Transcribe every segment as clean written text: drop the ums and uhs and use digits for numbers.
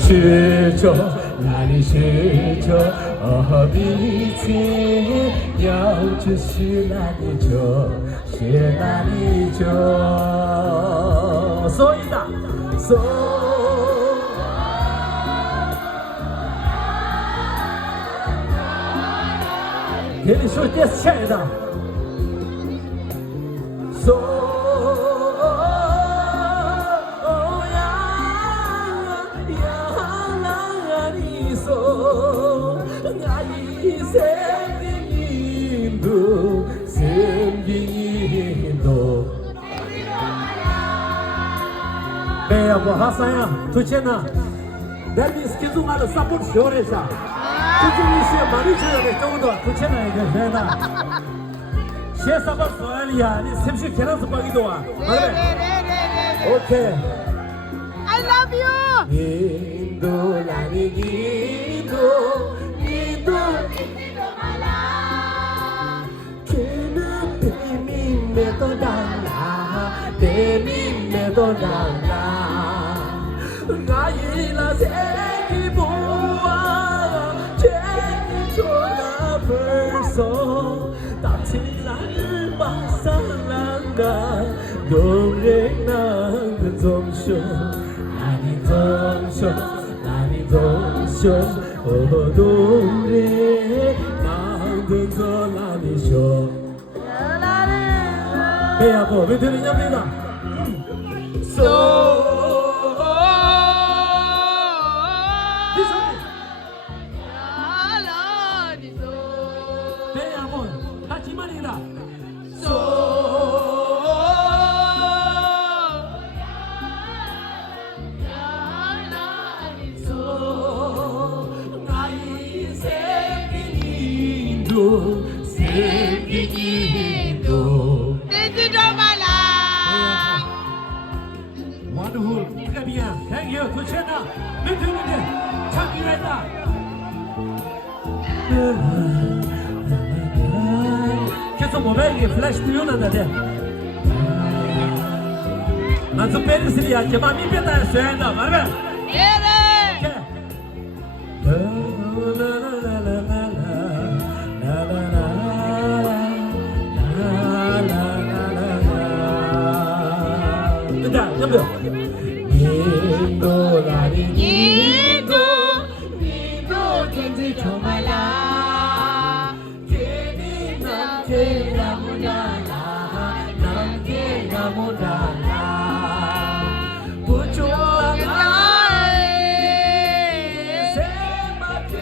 是着，哪里是着？哦，彼此要就是哪里着，是哪里着？所以的，所。给你说第四下一道。뭐 하사야 도체나 내가 스케줄 말로 사포트 쇼레사 그중에 시에 많이 줘야 돼 정도 도체나 이거 해다 시에 사포트 소알이야 니 샘시 계란서 빠기도 와 말해 오케이 I love you 인도 라니 인도 말라 걔나 때미 내도 달라 때미 내도 달라 나이라 생기 보아 죄기 좋아 벌써 다친 나를 마살란다 노래 나는 동쇼 나니 동쇼 나니 동쇼 오 노래 나는 더 나니 쇼 배아보 왜 들으냐입니다 Wonderful, très bien. Thank you. 도체나 멘트인데 참 이랬다. 계속 모바일에 플래시 띄우는데. 만수 페리스리야. 제가 미쳤다 했어야 말해. 예래 인도 라니 인도 텐지 정말라 괜히 남게 나무나라 남게 나무나라 부족하다 세마게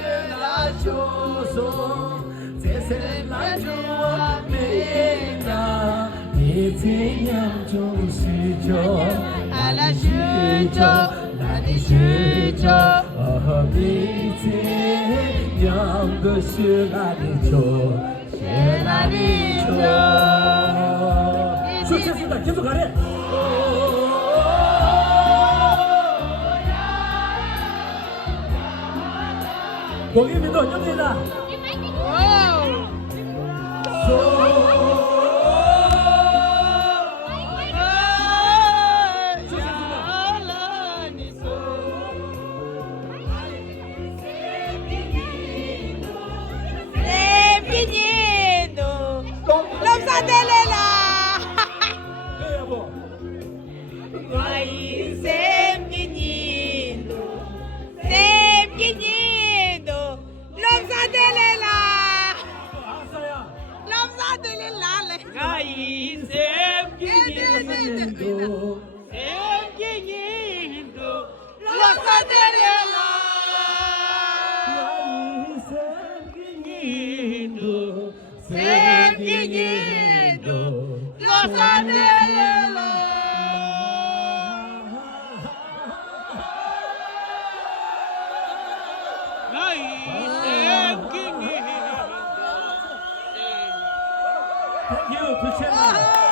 나줘서 세세라 좋아 매나 이제냥 좀 쉬죠 알아 쉬죠 나니 쉬죠 어미지 영것이 나니죠 나니죠 좋습니다 계속 가래 고객님도 엽니다 Thank you, Christian.